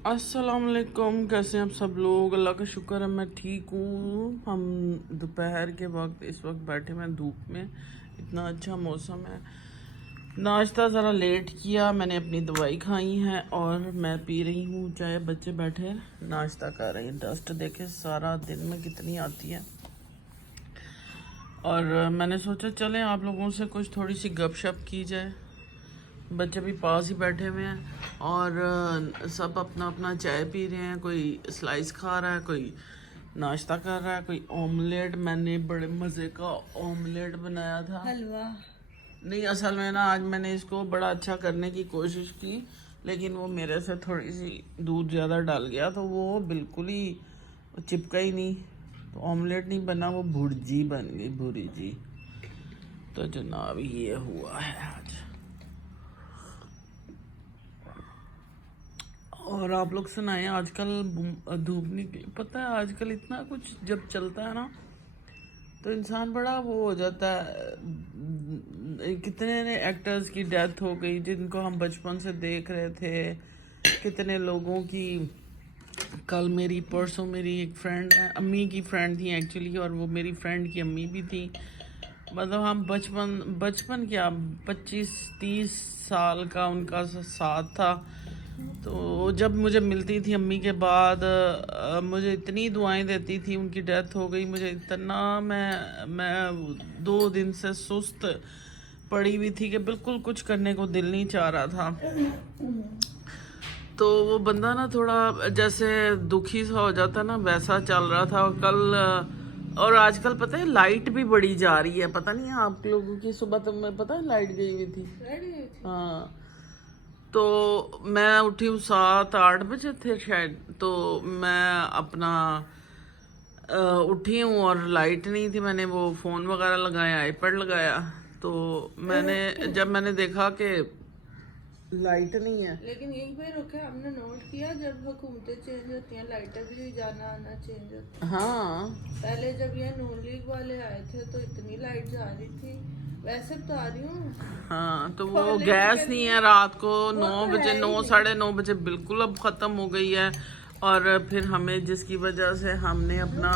अस्सलाम वालेकुम। कैसे हैं आप सब लोग? अल्लाह का शुक्र है मैं ठीक हूँ। हम दोपहर के वक्त इस वक्त बैठे हुए हैं धूप में, इतना अच्छा मौसम है। नाश्ता ज़रा लेट किया, मैंने अपनी दवाई खाई है और मैं पी रही हूँ चाय। बच्चे बैठे नाश्ता कर रहे हैं। डस्ट देखे सारा दिन में कितनी आती है। और मैंने सोचा चलें आप लोगों से कुछ थोड़ी सी गपशप की जाए। बच्चे भी पास ही बैठे हुए हैं और सब अपना अपना चाय पी रहे हैं। कोई स्लाइस खा रहा है, कोई नाश्ता कर रहा है, कोई ऑमलेट। मैंने बड़े मज़े का ऑमलेट बनाया था। हलवा नहीं, असल में ना आज मैंने इसको बड़ा अच्छा करने की कोशिश की, लेकिन वो मेरे से थोड़ी सी दूध ज़्यादा डाल गया तो वो बिल्कुल ही चिपका ही नहीं। तो ऑमलेट नहीं बना, वो भुर्जी बन गई, भुरी जी। तो जनाब ये हुआ है आज। और आप लोग सुनाएं, आजकल धूप निकली, पता है आजकल इतना कुछ जब चलता है ना तो इंसान बड़ा वो हो जाता है। कितने ने एक्टर्स की डेथ हो गई जिनको हम बचपन से देख रहे थे, कितने लोगों की। कल मेरी परसों मेरी एक फ्रेंड है, अम्मी की फ्रेंड थी एक्चुअली, और वो मेरी फ्रेंड की अम्मी भी थी। मतलब हम बचपन बचपन क्या 25-30 साल का उनका साथ था। तो जब मुझे मिलती थी अम्मी के बाद मुझे इतनी दुआएं देती थी। उनकी डेथ हो गई, मुझे इतना मैं 2 दिन से सुस्त पड़ी हुई थी कि बिल्कुल कुछ करने को दिल नहीं चाह रहा था। तो वो बंदा ना थोड़ा जैसे दुखी सा हो जाता ना, वैसा चल रहा था। और कल और आजकल पता है लाइट भी बड़ी जा रही है। पता नहीं आप लोगों की सुबह तो मैं पता है लाइट गई हुई थी। हाँ, तो मैं उठी हूँ 7-8 बजे थे शायद। तो मैं अपना उठी हूँ और लाइट नहीं थी। मैंने वो फ़ोन वगैरह लगाया, आईपैड लगाया। तो जब मैंने देखा कि लाइट नहीं है। लेकिन एक बार रुके, हमने नोट किया जब हुकूमतें चेंज होती हैं लाइटें भी जाना आना चेंज होता है। हाँ पहले जब ये नून लीग वाले आए थे तो इतनी लाइट जा रही थी, वैसे बता रही हूँ। हाँ, तो वो गैस नहीं है। रात को 9 तो बजे है ही 9 नहीं। साढ़े 9 बजे बिल्कुल अब ख़त्म हो गई है। और फिर हमें जिसकी वजह से हमने अपना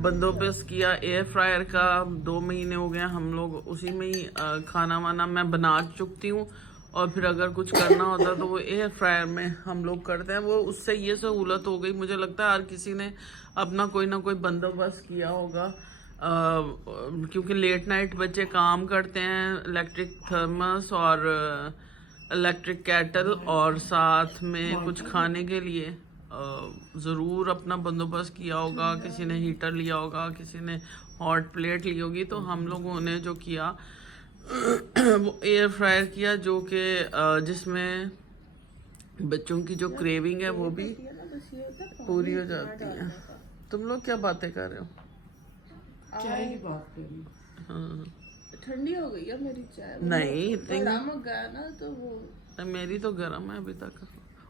बंदोबस्त किया एयर फ्रायर का। 2 महीने हो गए हम लोग उसी में ही खाना वाना मैं बना चुकती हूँ। और फिर अगर कुछ करना होता तो वो एयर फ्रायर में हम लोग करते हैं। वो उससे ये सहूलत हो गई, मुझे लगता है हर किसी ने अपना कोई ना कोई बंदोबस्त किया होगा। क्योंकि लेट नाइट बच्चे काम करते हैं, इलेक्ट्रिक थर्मस और इलेक्ट्रिक कैटल, और साथ में कुछ खाने के लिए ज़रूर अपना बंदोबस्त किया होगा। किसी ने हीटर लिया होगा, किसी ने हॉट प्लेट ली होगी। तो हम लोगों ने जो किया वो एयर फ्रायर किया, जो कि जिसमें बच्चों की जो क्रेविंग है वो भी पूरी हो जाती है। तुम लोग क्या बातें कर रहे हो? चाय की बात करी। हाँ, ठंडी हो गई है मेरी चाय। नहीं इतनी बड़ा मग्गा है ना तो वो मेरी तो गर्म है अभी तक।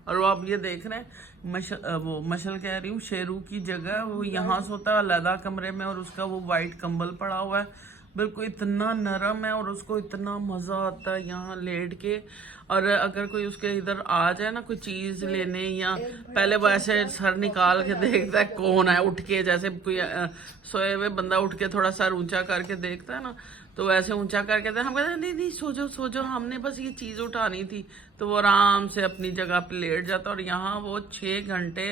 और वो आप ये देख रहे हैं वो मशल कह रही हूँ, शेरू की जगह वो यहाँ सोता है अलग कमरे में, और उसका वो वाइट कंबल पड़ा हुआ है, बिल्कुल इतना नरम है। और उसको इतना मजा आता है यहाँ लेट के। और अगर कोई उसके इधर आ जाए ना कोई चीज लेने, या पहले वो ऐसे सर निकाल के देखता है कौन है, उठ के जैसे कोई सोए हुए बंदा उठ के थोड़ा सर ऊंचा करके देखता है ना, तो वैसे ऊंचा करके हम कहते हैं नहीं नहीं सो जाओ हमने बस ये चीज़ उठानी थी। तो वो आराम से अपनी जगह पे लेट जाता। और यहाँ वो 6 घंटे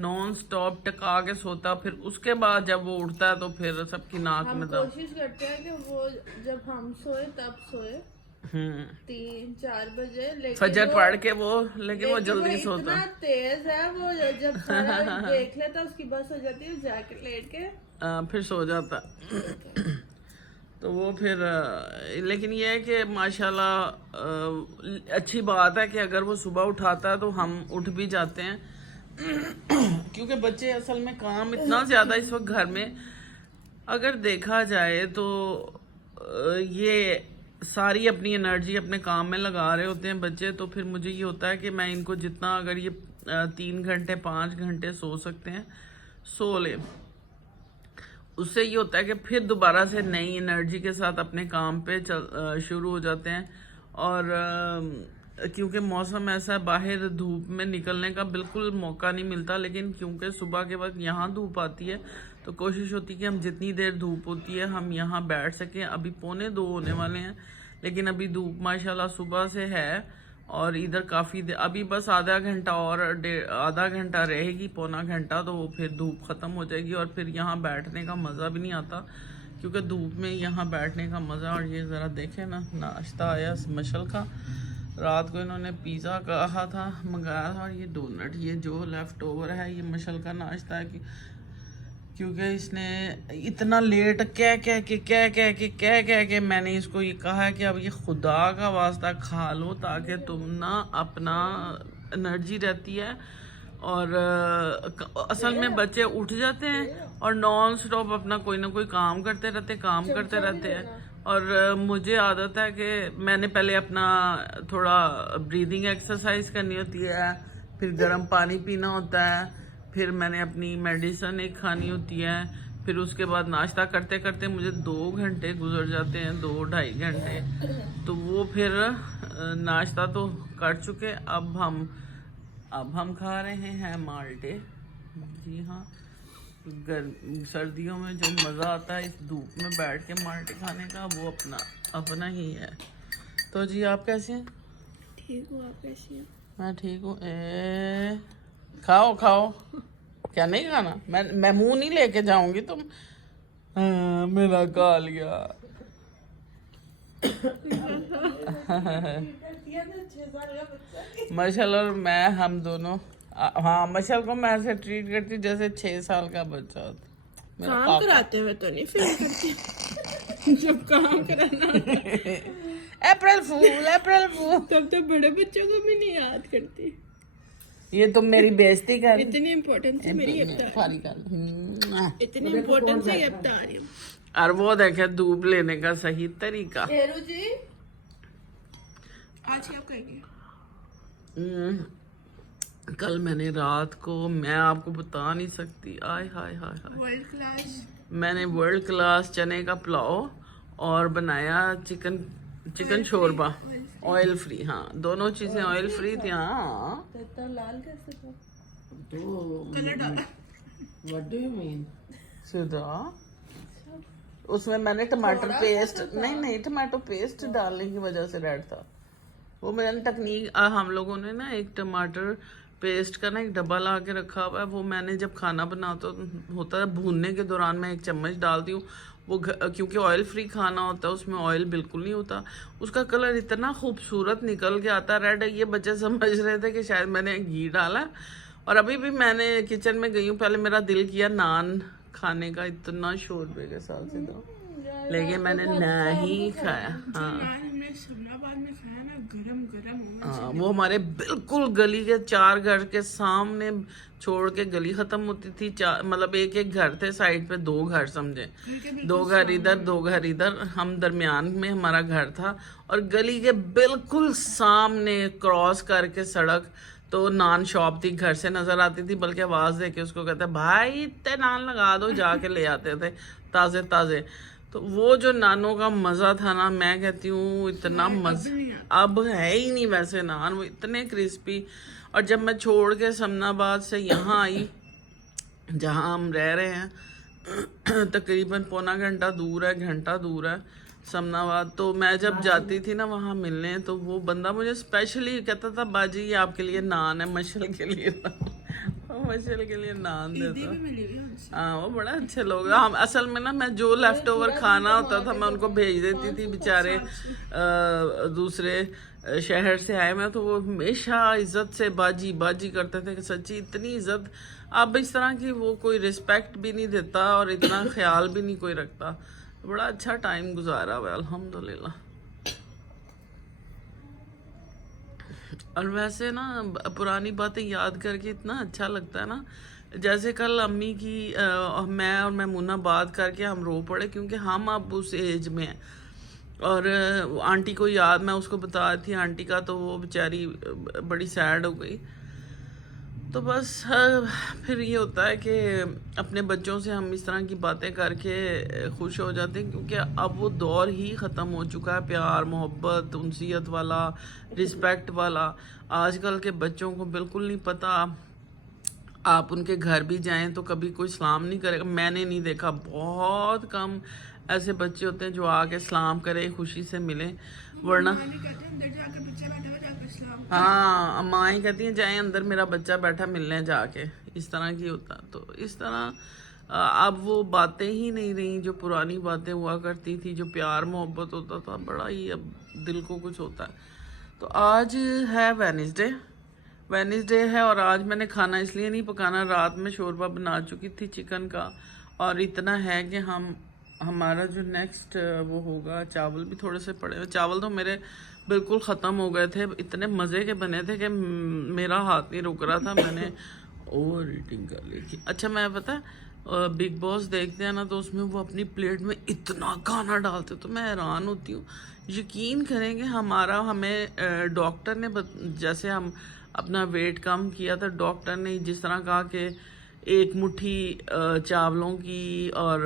नॉन स्टॉप टका के सोता। फिर उसके बाद जब वो उठता है तो फिर सबकी नाक हम में दम। कोशिश करते हैं कि वो जब हम सोए तब सोए 3-4 बजे। लेकिन फजर पढ़ के वो, लेकिन वो जल्दी इतना सोता। तेज है वो, जब थोड़ा देख लेता उसकी बस हो जाती है, जाके लेट के फिर सो जाता। तो वो फिर लेकिन ये है कि माशाल्लाह अच्छी बात है कि अगर वो सुबह उठाता है तो हम उठ भी जाते हैं। क्योंकि बच्चे असल में काम इतना ज़्यादा इस वक्त घर में, अगर देखा जाए तो ये सारी अपनी एनर्जी अपने काम में लगा रहे होते हैं बच्चे। तो फिर मुझे ये होता है कि मैं इनको जितना, अगर ये 3 घंटे 5 घंटे सो सकते हैं सो ले। उससे ये होता है कि फिर दोबारा से नई एनर्जी के साथ अपने काम पे शुरू हो जाते हैं। और क्योंकि मौसम ऐसा है, बाहर धूप में निकलने का बिल्कुल मौका नहीं मिलता, लेकिन क्योंकि सुबह के वक्त यहाँ धूप आती है तो कोशिश होती है कि हम जितनी देर धूप होती है हम यहाँ बैठ सकें। अभी 1:45 होने वाले हैं, लेकिन अभी धूप माशाल्लाह सुबह से है और इधर काफ़ी देर, अभी बस आधा घंटा और आधा घंटा रहेगी, पौना घंटा, तो फिर धूप ख़त्म हो जाएगी और फिर यहाँ बैठने का मज़ा भी नहीं आता, क्योंकि धूप में यहाँ बैठने का मज़ा। और ये ज़रा देखें ना, नाश्ता आया मशल का, रात को इन्होंने पिज़्ज़ा कहा था, मंगाया था, और ये डोनट, ये जो लेफ़्ट ओवर है ये मशल का नाश्ता है, क्योंकि इसने इतना लेट कह के मैंने इसको ये कहा है कि अब ये खुदा का वास्ता खा लो, ताकि तुम ना अपना एनर्जी रहती है। और असल में बच्चे उठ जाते हैं और नॉन स्टॉप अपना कोई ना कोई काम करते रहते हैं। और मुझे आदत है कि मैंने पहले अपना थोड़ा ब्रीदिंग एक्सरसाइज करनी होती है, फिर गर्म पानी पीना होता है, फिर मैंने अपनी मेडिसिन एक खानी होती है, फिर उसके बाद नाश्ता करते करते मुझे 2 घंटे गुजर जाते हैं, 2-2.5 घंटे। तो वो फिर नाश्ता तो कर चुके, अब हम खा रहे हैं माल्टे। जी हाँ, सर्दियों में जो मज़ा आता है इस धूप में बैठ के माल्टे खाने का, वो अपना ही है। तो जी आप कैसे हैं? ठीक हूँ, आप कैसी हैं? मैं ठीक हूँ। खाओ क्या नहीं खाना? मैं मुंह नहीं लेके जाऊंगी, तुम मेरा खा लिया। मशल और मैं, हम दोनों, हाँ, मशल को मैं ऐसे ट्रीट करती जैसे 6 साल का बच्चा होता। काम कराते हुए तो नहीं फील करती जब काम कराना अप्रैल फूल तब तो बड़े बच्चों को भी नहीं याद करती। ये तुम मेरी बेइज्जती कर, इतनी इम्पोर्टेंस है मेरी सारी कर, इतनी इम्पोर्टेंस है अब बता रही हूँ। और वो देखे धूप लेने का सही तरीका। हेरू जी आज क्या करेंगे? कल मैंने रात को, मैं आपको बता नहीं सकती, आय हाय हाय हाय, वर्ल्ड क्लास, मैंने वर्ल्ड क्लास चने का पुलाव और बनाया चिकन शोरबा, ऑयल फ्री। हाँ, दोनों चीजें ऑयल फ्री थी। हाँ, तो लाल कैसे था? तो कलर डाला। व्हाट डू यू मीन सुधा? उसमें मैंने टमाटर पेस्ट, नहीं टमाटो पेस्ट डालने की वजह से रेड था वो। मैंने टेक्निक, हम लोगों ने ना एक टमाटर पेस्ट का ना एक डब्बा ला के रखा हुआ है, वो मैंने जब खाना बनाता होता है भूनने के दौरान मैं 1 चम्मच डालती हूँ। वो क्योंकि ऑयल फ्री खाना होता है, उसमें ऑयल बिल्कुल नहीं होता, उसका कलर इतना खूबसूरत निकल के आता रेड। ये बच्चे समझ रहे थे कि शायद मैंने घी डाला। और अभी भी मैंने किचन में गई हूँ, पहले मेरा दिल किया नान खाने का, इतना शोरबे के साथ से तो, लेकिन मैंने नहीं खाया। हाँ, हाँ, वो हमारे बिल्कुल गली के 4 घर के सामने छोड़ के गली खत्म होती थी, मतलब एक घर थे, साइड पे 2 घर समझे, 2 घर इधर 2 घर इधर, हम दरमियान में हमारा घर था। और गली के बिल्कुल सामने क्रॉस करके सड़क तो नान शॉप थी, घर से नजर आती थी, बल्कि आवाज दे के उसको कहते भाई इतने नान लगा दो, जाके ले आते थे ताजे ताजे। तो वो जो नानों का मजा था ना, मैं कहती हूँ इतना मजा अब है ही नहीं वैसे नान, वो इतने क्रिस्पी। और जब मैं छोड़ के समनाबाद से यहाँ आई जहाँ हम रह रहे हैं, तकरीबन पौना घंटा दूर है, घंटा दूर है समनाबाद, तो मैं जब जाती थी ना वहाँ मिलने, तो वो बंदा मुझे स्पेशली कहता था बाजी ये आपके लिए नान है, मशल के लिए मशल के लिए नान देता। हाँ, वो बड़ा अच्छे लोग। हम असल में ना, मैं जो लेफ्ट ओवर खाना होता था मैं उनको भेज देती थी, बेचारे दूसरे शहर से आए मैं, तो वो हमेशा इज्जत से बाजी बाजी करते थे कि सच्ची इतनी इज्जत। अब इस तरह की वो कोई रिस्पेक्ट भी नहीं देता और इतना ख्याल भी नहीं कोई रखता। बड़ा अच्छा टाइम गुजारा हुआ अल्हम्दुलिल्लाह। और वैसे ना पुरानी बातें याद करके इतना अच्छा लगता है ना, जैसे कल अम्मी की मैं और मैमूना बात करके हम रो पड़े, क्योंकि हम अब उस एज में हैं। और आंटी को याद, मैं उसको बता रही थी आंटी का, तो वो बेचारी बड़ी सैड हो गई। तो बस फिर ये होता है कि अपने बच्चों से हम इस तरह की बातें करके खुश हो जाते हैं, क्योंकि अब वो दौर ही ख़त्म हो चुका है प्यार मोहब्बत उनसियत वाला, रिस्पेक्ट वाला। आजकल के बच्चों को बिल्कुल नहीं पता। आप उनके घर भी जाएं तो कभी कोई सलाम नहीं करेगा। मैंने नहीं देखा, बहुत कम ऐसे बच्चे होते हैं जो आके सलाम करें, खुशी से मिलें, वरना हाँ माएँ कहती हैं जाएं अंदर, मेरा बच्चा बैठा मिलने जाके, इस तरह की होता। तो इस तरह अब वो बातें ही नहीं रही जो पुरानी बातें हुआ करती थी, जो प्यार मोहब्बत होता था, बड़ा ही अब दिल को कुछ होता है। तो आज है वेडनेसडे है, और आज मैंने खाना इसलिए नहीं पकाना, रात में शोरबा बना चुकी थी चिकन का, और इतना है कि हमारा जो नेक्स्ट वो होगा, चावल भी थोड़े से पड़े हुए। चावल तो मेरे बिल्कुल ख़त्म हो गए थे, इतने मज़े के बने थे कि मेरा हाथ नहीं रुक रहा था, मैंने ओवर ईटिंग कर ली थी। अच्छा मैं पता बिग बॉस देखते हैं ना, तो उसमें वो अपनी प्लेट में इतना खाना डालते, तो मैं हैरान होती हूँ। यकीन करेंगे हमें डॉक्टर ने जैसे हम अपना वेट कम किया था, डॉक्टर ने जिस तरह कहा कि एक मुट्ठी चावलों की और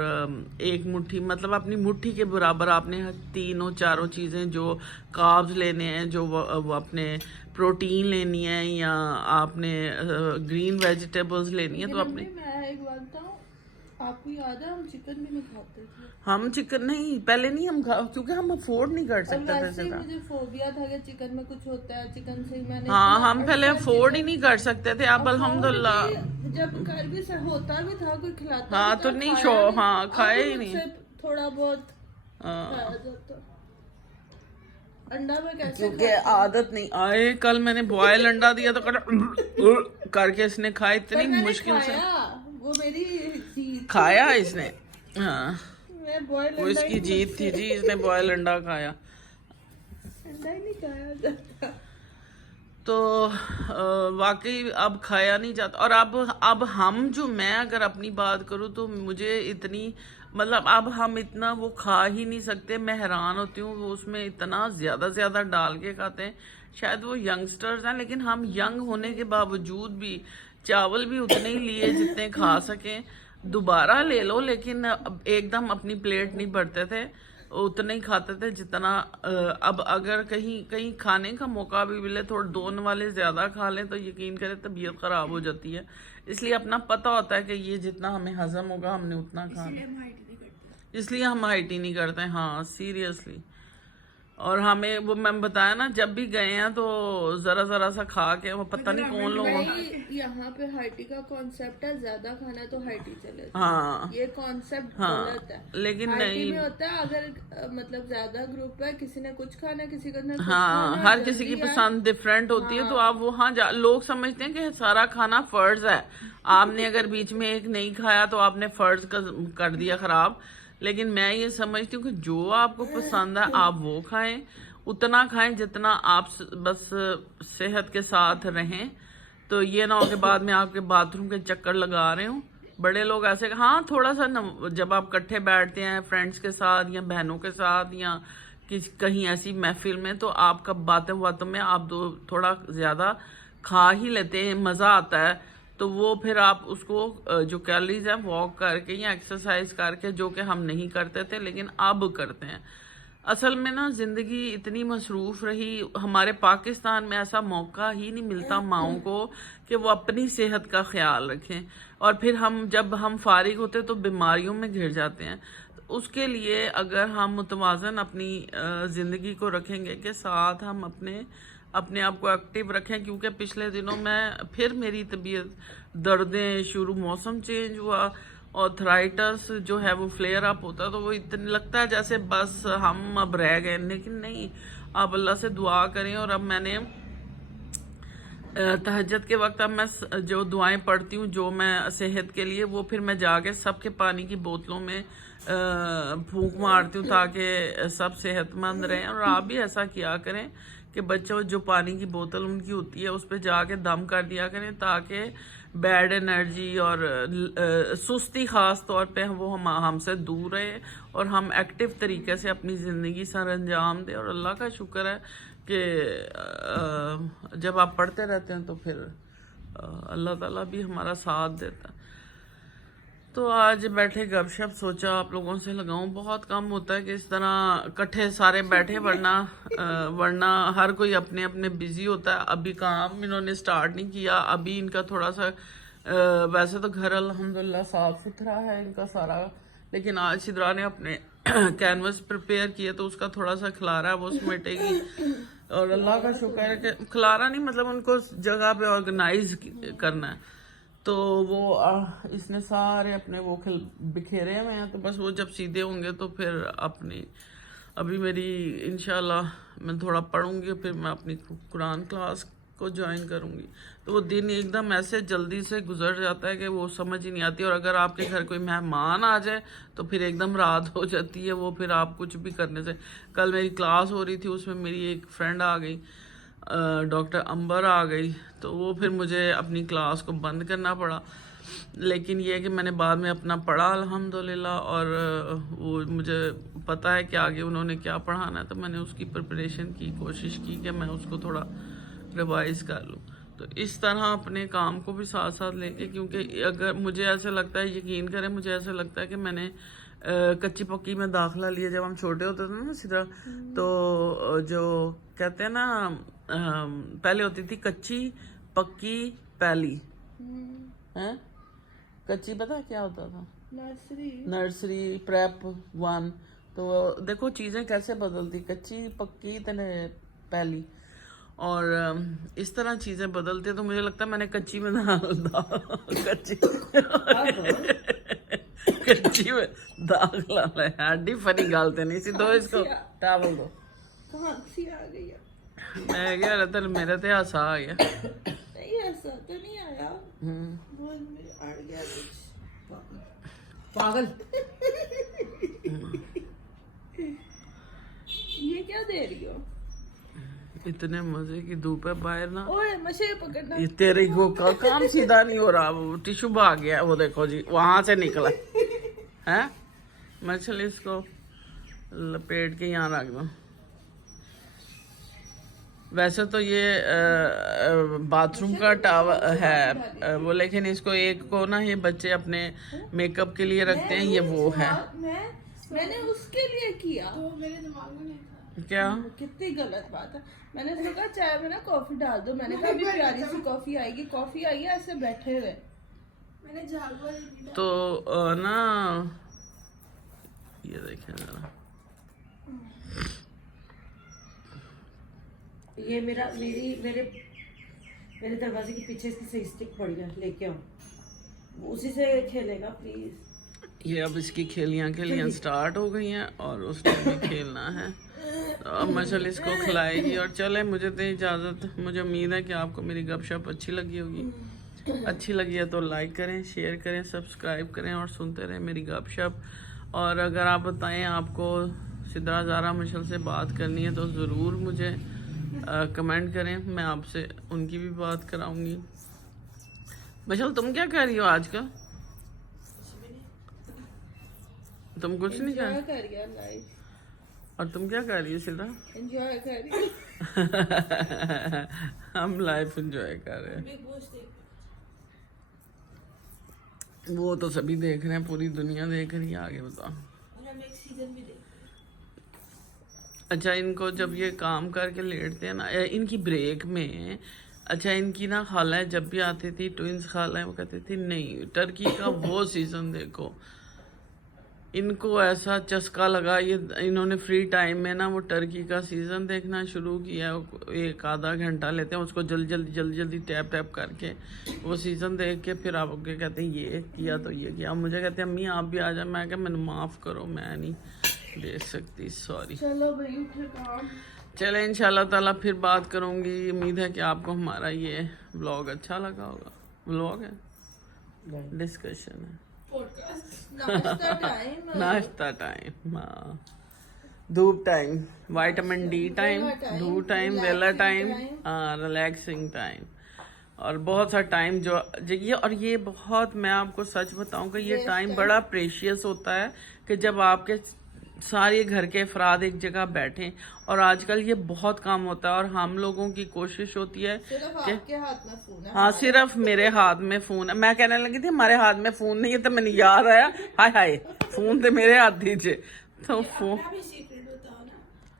एक मुट्ठी, मतलब अपनी मुट्ठी के बराबर आपने तीनों चारों चीज़ें जो कार्ब्स लेने हैं, जो वो अपने प्रोटीन लेनी है, या आपने ग्रीन वेजिटेबल्स लेनी है, तो अपने मैं एक बात बताऊं, आपको याद है हम चिकन भी नहीं खाते थे। हम चिकन नहीं, पहले नहीं हम क्योंकि हम अफोर्ड नहीं कर सकते थे वैसे ही मुझे फोबिया था कि चिकन में कुछ होता है, चिकन से ही मैंने हाँ हम पहले अफोर्ड ही नहीं कर सकते थे। अब अल्हम्दुलिल्लाह जब घर भी से होता भी था, कोई खिलाता हाँ भी तो था, नहीं खाया शो नहीं। हाँ खाए ही अब नहीं। मुझसे थोड़ा बहुत हाँ खाया जाता। अंडा में कैसे क्योंकि आदत नहीं आए। कल मैंने बॉयल अंडा दिया तो करके इसने खाया, इतनी मुश्किल से वो मेरी जीत खाया इसने। हाँ मैं बॉयल वो अंडा इसकी जीत थी जी, इसने बॉयल अंडा खाया। अंडा ही नहीं खाया जाता। तो वाकई अब खाया नहीं जाता। और अब हम जो, मैं अगर अपनी बात करूँ तो मुझे इतनी, मतलब अब हम इतना वो खा ही नहीं सकते। मैं हैरान होती हूँ, वो उसमें इतना ज़्यादा डाल के खाते हैं। शायद वो यंगस्टर्स हैं, लेकिन हम यंग होने के बावजूद भी चावल भी उतने ही लिए जितने खा सकें। दोबारा ले लो, लेकिन एकदम अपनी प्लेट नहीं भरते थे, उतना ही खाते थे जितना। अब अगर कहीं खाने का मौका भी मिले, थोड़ा दोन वाले ज़्यादा खा लें तो यकीन करें तबीयत ख़राब हो जाती है। इसलिए अपना पता होता है कि ये जितना हमें हजम होगा हमने उतना खाना, इसलिए हम हाइट ही नहीं करते। हाँ सीरियसली। और हमें वो मैं बताया ना, जब भी गए हैं तो जरा सा खा के, वो पता नहीं कौन लोग यहाँ पे हाइटी का कॉन्सेप्ट है, ज्यादा खाना तो हाइटी चले। हाँ ये कॉन्सेप्ट हाँ गलत है। लेकिन हाइटी नहीं में होता है अगर मतलब ज्यादा ग्रुप है, किसी ने कुछ खाना, किसी को हाँ हर किसी की पसंद डिफरेंट होती है। तो आप वहाँ लोग समझते हैं कि सारा खाना फर्ज है। आपने अगर बीच में एक नहीं खाया तो आपने फर्ज कर दिया खराब। लेकिन मैं ये समझती हूँ कि जो आपको पसंद है आप वो खाएं, उतना खाएं जितना आप बस सेहत के साथ रहें। तो ये ना हो कि बाद में आपके बाथरूम के चक्कर लगा रहे हो। बड़े लोग ऐसे, हाँ थोड़ा सा जब आप इकट्ठे बैठते हैं फ्रेंड्स के साथ या बहनों के साथ या कहीं ऐसी महफिल में, तो आपका बातों में आप थोड़ा ज़्यादा खा ही लेते हैं, मज़ा आता है। तो वो फिर आप उसको जो कैलोरीज है वॉक करके या एक्सरसाइज करके, जो कि हम नहीं करते थे लेकिन अब करते हैं। असल में ना ज़िंदगी इतनी मसरूफ़ रही, हमारे पाकिस्तान में ऐसा मौका ही नहीं मिलता माओं को कि वो अपनी सेहत का ख्याल रखें। और फिर जब हम फारिग होते तो बीमारियों में घिर जाते हैं। तो उसके लिए अगर हम मुतवाज़न अपनी ज़िंदगी को रखेंगे कि साथ हम अपने आप को एक्टिव रखें, क्योंकि पिछले दिनों में फिर मेरी तबीयत दर्दें शुरू, मौसम चेंज हुआ, ऑर्थराइटिस जो है वो फ्लेयर अप होता है, तो वो इतने लगता है जैसे बस हम अब रह गए। लेकिन नहीं, आप अल्लाह से दुआ करें। और अब मैंने तहज्जुद के वक्त अब मैं जो दुआएं पढ़ती हूँ जो मैं सेहत के लिए, वो फिर मैं जाके सबके पानी की बोतलों में फूंक मारती हूँ ताकि सब सेहतमंद रहें। और आप भी ऐसा किया करें कि बच्चों जो पानी की बोतल उनकी होती है उस पर जाके दम कर दिया करें, ताकि बैड एनर्जी और सुस्ती ख़ास तौर पे वो हमसे दूर रहे और हम एक्टिव तरीके से अपनी ज़िंदगी सर अंजाम दें। और अल्लाह का शुक्र है कि जब आप पढ़ते रहते हैं तो फिर अल्लाह ताला भी हमारा साथ देता है। तो आज बैठे गपशप सोचा आप लोगों से लगाऊं। बहुत कम होता है कि इस तरह इकट्ठे सारे बैठे, वरना हर कोई अपने अपने बिजी होता है। अभी काम इन्होंने स्टार्ट नहीं किया, अभी इनका थोड़ा सा वैसे तो घर अल्हम्दुलिल्लाह साफ सुथरा है इनका सारा, लेकिन आज सिद्रा ने अपने कैनवस प्रिपेयर किया तो उसका थोड़ा सा खलारा है, वो समेटेगी। और अल्लाह का शुक्र है कि खलारा नहीं, मतलब उनको जगह पे ऑर्गेनाइज करना है, तो वो इसने सारे अपने वो बिखेरे हुए हैं। तो बस वो जब सीधे होंगे तो फिर अपनी, अभी मेरी इंशाल्लाह मैं थोड़ा पढ़ूंगी, फिर मैं अपनी कुरान क्लास को ज्वाइन करूंगी। तो वो दिन एकदम ऐसे जल्दी से गुजर जाता है कि वो समझ ही नहीं आती। और अगर आपके घर कोई मेहमान आ जाए तो फिर एकदम रात हो जाती है, वो फिर आप कुछ भी करने से। कल मेरी क्लास हो रही थी, उसमें मेरी एक फ्रेंड आ गई, डॉक्टर अंबर आ गई, तो वो फिर मुझे अपनी क्लास को बंद करना पड़ा। लेकिन ये है कि मैंने बाद में अपना पढ़ा अल्हम्दुलिल्लाह, और वो मुझे पता है कि आगे उन्होंने क्या पढ़ाना है, तो मैंने उसकी प्रिपरेशन की, कोशिश की कि मैं उसको थोड़ा रिवाइज कर लूँ। तो इस तरह अपने काम को भी साथ साथ लेके, क्योंकि अगर मुझे ऐसा लगता है, यकीन करें मुझे ऐसा लगता है कि मैंने कच्ची पक्की में दाखिला लिया जब हम छोटे होते थे ना सिद्रा, तो जो कहते हैं ना पहले होती थी कच्ची पक्की पहली है। कच्ची पता है क्या होता था? Nursery prep 1। तो देखो चीजें कैसे बदलती, कच्ची पक्की पहली, और इस तरह चीजें बदलती है। तो मुझे लगता है मैंने कच्ची में कच्ची में दाखला हड्डी फनी गालते नहीं सी। दो इसको टावल दो। कहाँ सी आ गई है? मैं क्या रहता मेरे ते हासा आ गया। नहीं ऐसा तो नहीं आया, वो मेरे अड़ गया कुछ। पागल। ये क्या दे रही हो? इतने मजे की धूप है बाहर ना। ओए मछली पकड़ना। ये तेरे को काम सीधा नहीं हो रहा, वो टिश्यू भाग गया, वो देखो जी वहां से निकला है। मछली इसको लपेट के यहाँ रख दो। वैसे तो ये बाथरूम का टावल है वो, लेकिन इसको एक को ना ये बच्चे अपने मेकअप के लिए रखते हैं, ये वो है। मैंने उसके लिए किया, तो मेरे दिमाग में नहीं था। क्या कितनी गलत बात है। मैंने सोचा चाय में ना कॉफी डाल दो, मैंने कहा अभी प्यारी सी कॉफी आएगी। कॉफी आई है ऐसे बैठे हुए, मैंने झाड़ू तो ना ये देखें जरा, ये मेरे दरवाजे के पीछे इसकी सही स्टिक पड़ी है, लेके आओ, उसी से खेलेगा प्लीज। ये अब इसकी खेलियां स्टार्ट हो गई हैं और उसने भी खेलना है। तो अब मशल इसको खिलाएगी। और चले मुझे दे इजाज़त। मुझे उम्मीद है कि आपको मेरी गपशप अच्छी लगी होगी। अच्छी लगी है तो लाइक करें, शेयर करें, सब्सक्राइब करें और सुनते रहें मेरी गपशप। और अगर आप बताएं आपको सिद्रा ज़ारा मशल से बात करनी है तो ज़रूर मुझे कमेंट करें, मैं आपसे उनकी भी बात कराऊंगी। मशल तुम क्या कर रही हो आजकल? तुम कुछ नहीं कर रही लाइफ। और तुम क्या कर रही हो सिद्रा? एंजॉय कर रही हूँ। हम लाइफ एंजॉय कर रहे हैं। वो तो सभी देख रहे हैं, पूरी दुनिया देख रही है। आगे बताओ। अच्छा इनको जब ये काम करके लेटते हैं ना इनकी ब्रेक में, अच्छा इनकी ना खाला जब भी आती थी, ट्विंस खाला वो कहती थी नहीं टर्की का वो सीजन देखो। इनको ऐसा चस्का लगा, ये इन्होंने फ्री टाइम में ना वो टर्की का सीजन देखना शुरू किया। एक आधा घंटा लेते हैं उसको, जल्दी टैप करके वो सीजन देख के फिर आप कहते हैं ये किया तो ये किया। मुझे कहते हैं अम्मी आप भी आ जाए। मैं क्या मैंने माफ़ करो, मैं नहीं देख सकती, सॉरी। चलो भाई उठे काम। चले इंशाल्लाह ताला फिर बात करूंगी। उम्मीद है कि आपको हमारा ये व्लॉग अच्छा लगा होगा। व्लॉग है, डिस्कशन है, नाश्ता टाइम, हाँ, धूप टाइम, विटामिन डी टाइम, धूप टाइम, वेला टाइम, रिलैक्सिंग टाइम, और बहुत सा टाइम जो ये। और ये बहुत, मैं आपको सच बताऊं कि ये टाइम बड़ा प्रेशियस होता है कि जब आपके सारे घर के अफराद एक जगह बैठें। और आजकल ये बहुत काम होता है और हम लोगों की कोशिश होती है सिर्फ आपके हाथ में फोन है। हाँ, सिर्फ मेरे हाथ में फोन है। मैं कहने लगी थी हमारे हाथ में फोन नहीं है, तो मैंने याद आया हाय हाय फोन तो मेरे हाथ दीजिए। तो फोन भी सीक्रेट बताओ ना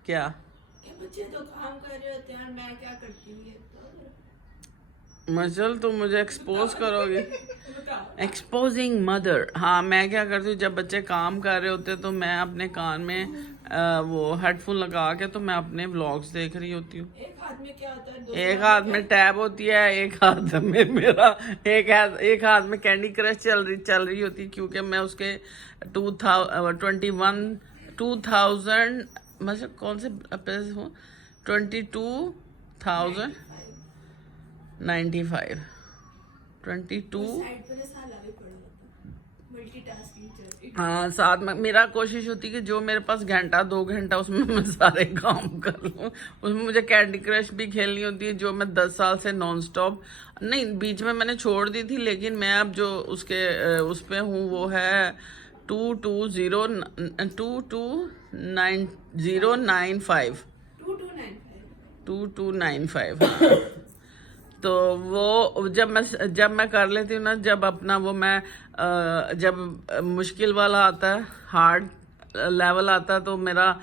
क्या कि बच्चे तो काम कर रहे होते हैं, मैं क्या करती हूँ ये मजल, तुम मुझे एक्सपोज करोगे। Exposing mother. हाँ, मैं क्या करती हूँ जब बच्चे काम कर रहे होते तो मैं अपने कान में वो हेडफोन लगा के तो मैं अपने व्लॉग्स देख रही होती हूँ। एक हाथ में क्या होता है, एक हाथ में टैब होती है, एक हाथ में मेरा एक हाथ में कैंडी क्रश चल रही होती है, क्योंकि मैं उसके 2000 मतलब कौन से पैसे हूँ 22,095 22। हाँ, साथ में मेरा कोशिश होती है कि जो मेरे पास घंटा 2 घंटा उसमें मैं सारे काम कर लूँ। उसमें मुझे कैंडी क्रश भी खेलनी होती है, जो मैं 10 साल से नॉन स्टॉप, नहीं बीच में मैंने छोड़ दी थी, लेकिन मैं अब जो उसके उस पे हूँ वो है 2295 हाँ। तो वो जब मैं कर लेती हूँ ना, जब अपना वो मैं जब मुश्किल वाला आता है, हार्ड लेवल आता है, तो मेरा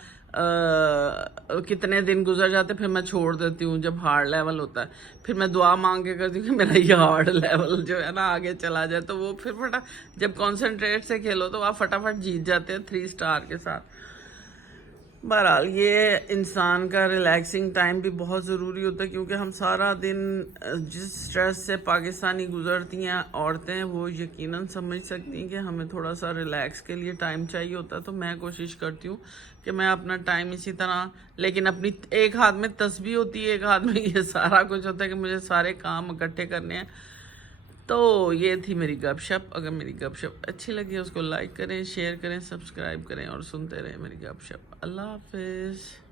कितने दिन गुजर जाते, फिर मैं छोड़ देती हूँ। जब हार्ड लेवल होता है फिर मैं दुआ मांग के करती हूँ कि मेरा ये हार्ड लेवल जो है ना आगे चला जाए, तो वो फिर जब कॉन्सेंट्रेट से खेलो तो आप फटाफट जीत जाते हैं 3 स्टार के साथ। बहरहाल ये इंसान का रिलैक्सिंग टाइम भी बहुत ज़रूरी होता है, क्योंकि हम सारा दिन जिस स्ट्रेस से पाकिस्तानी गुजरती हैं औरतें, वो यकीनन समझ सकती हैं कि हमें थोड़ा सा रिलैक्स के लिए टाइम चाहिए होता है। तो मैं कोशिश करती हूँ कि मैं अपना टाइम इसी तरह, लेकिन अपनी एक हाथ में तस्बीह होती है, एक हाथ में ये सारा कुछ होता है कि मुझे सारे काम इकट्ठे करने हैं। तो ये थी मेरी गपशप। अगर मेरी गपशप अच्छी लगी उसको लाइक करें, शेयर करें, सब्सक्राइब करें और सुनते रहें मेरी गपशप। अल्लाह हाफिज़।